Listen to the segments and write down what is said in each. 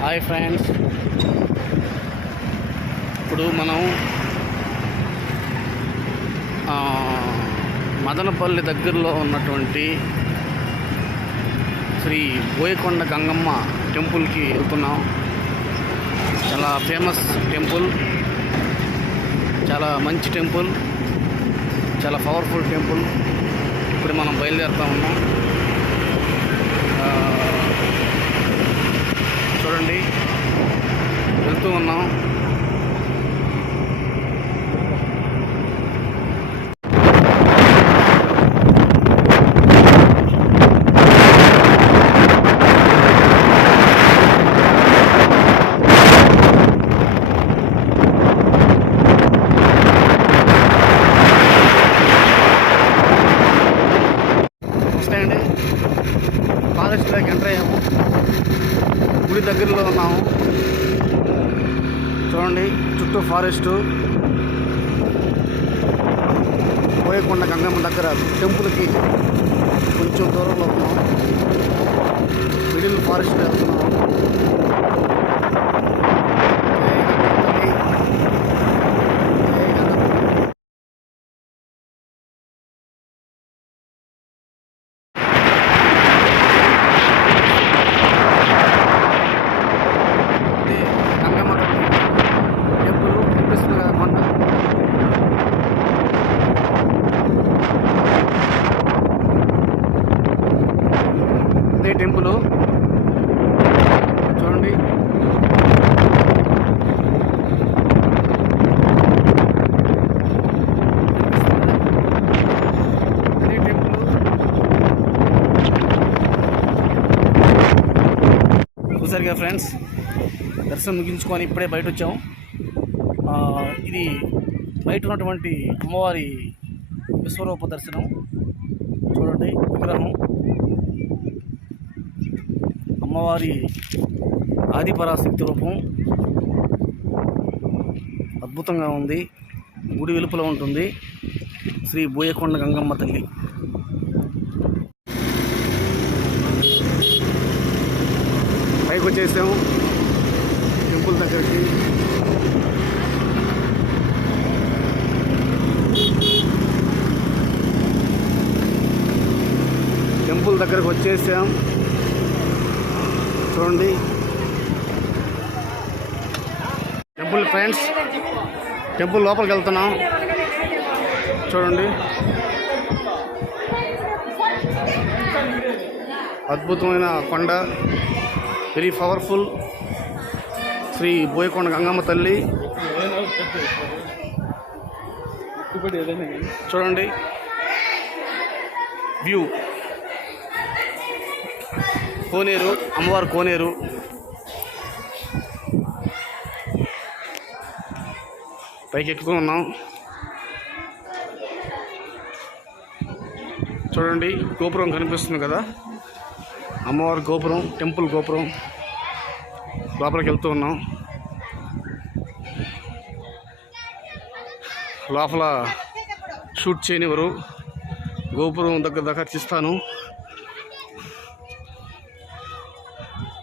Hi friends, ఇప్పుడు మనం మదనపల్లి దగ్గరలో ఉన్నటువంటి శ్రీ బోయకొండ గంగమ్మ టెంపుల్కి వెళ్తున్నాం. చాలా ఫేమస్ టెంపుల్, చాలా మంచి టెంపుల్, చాలా పవర్ఫుల్ టెంపుల్. ఇప్పుడు మనం బయలుదేరుతా ఉన్నాం. చూడండి, వెళ్తూ ఉన్నాం. అండి, ఫారెస్ట్లోకి ఎంటర్ అయ్యాము. గుడి దగ్గరలో ఉన్నాము. చూడండి, చుట్టూ ఫారెస్టు. బోయకొండ గంగమ్మ దగ్గర టెంపుల్కి కొంచెం దూరంలో ఉన్నాం. మిడిల్ ఫారెస్ట్ వెళ్తున్నాము. టెంపుల్ చూడండి, చూసారుగా ఫ్రెండ్స్, దర్శనం ముగించుకొని ఇప్పుడే బయట వచ్చాము. ఇది బయట ఉన్నటువంటి అమ్మవారి విశ్వరూప దర్శనం. చూడండి, విగ్రహం అమ్మవారి ఆదిపరాశక్తి రూపం అద్భుతంగా ఉంది. గుడి వెలుపల ఉంటుంది శ్రీ బోయకొండ గంగమ్మ తల్లి. పైకి వచ్చేసాము టెంపుల్ దగ్గరికి. టెంపుల్ దగ్గరకు వచ్చేసాం. చూడండి టెంపుల్ ఫ్రెండ్స్, టెంపుల్ లోపలికి వెళ్తున్నాం. చూడండి, అద్భుతమైన కొండ, వెరీ పవర్ఫుల్ శ్రీ బోయకొండ గంగమ్మ తల్లి. చూడండి వ్యూ, కోనేరు, అమ్మవారు కోనేరు. పైకి ఎక్కుతూ ఉన్నాం. చూడండి, గోపురం కనిపిస్తుంది కదా, అమ్మవారి గోపురం, టెంపుల్ గోపురం. లోపలికి వెళ్తూ ఉన్నాం. లోపల షూట్ చేయనివ్వరు, గోపురం దగ్గర తీస్తాను.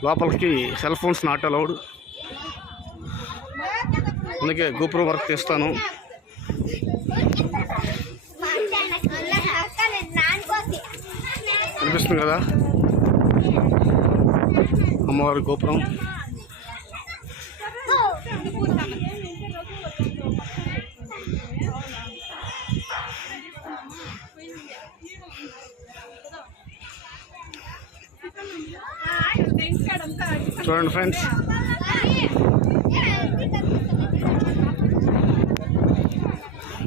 లోపలికి సెల్ ఫోన్స్ నాట్ అలౌడ్, అందుకే గోపురం వరకు తీస్తాను. కనిపిస్తుంది కదా అమ్మవారి గోపురం. చూడండి ఫ్రెండ్స్,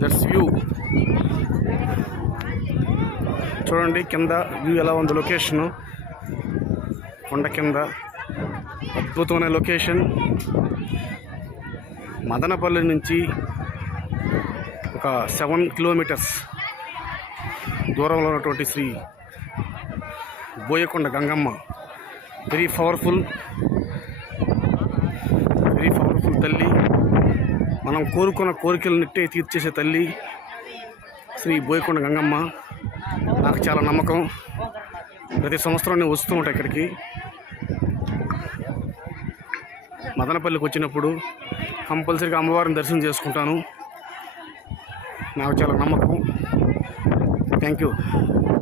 దట్స్ వ్యూ. చూడండి కింద వ్యూ ఎలా ఉంది, లొకేషను కొండ కింద అద్భుతమైన లొకేషన్. మదనపల్లి నుంచి ఒక 7 కిలోమీటర్స్ దూరంలో ఉన్నటువంటి శ్రీ బోయకొండ గంగమ్మ, వెరీ పవర్ఫుల్ తల్లి. మనం కోరుకున్న కోరికలు నిట్టే తీర్చేసే తల్లి శ్రీ బోయకొండ గంగమ్మ. నాకు చాలా నమ్మకం, ప్రతి సంవత్సరం నేను వస్తూ ఉంటాను ఇక్కడికి. మదనపల్లికి వచ్చినప్పుడు కంపల్సరీగా అమ్మవారిని దర్శనం చేసుకుంటాను. నాకు చాలా నమ్మకం. Thank you.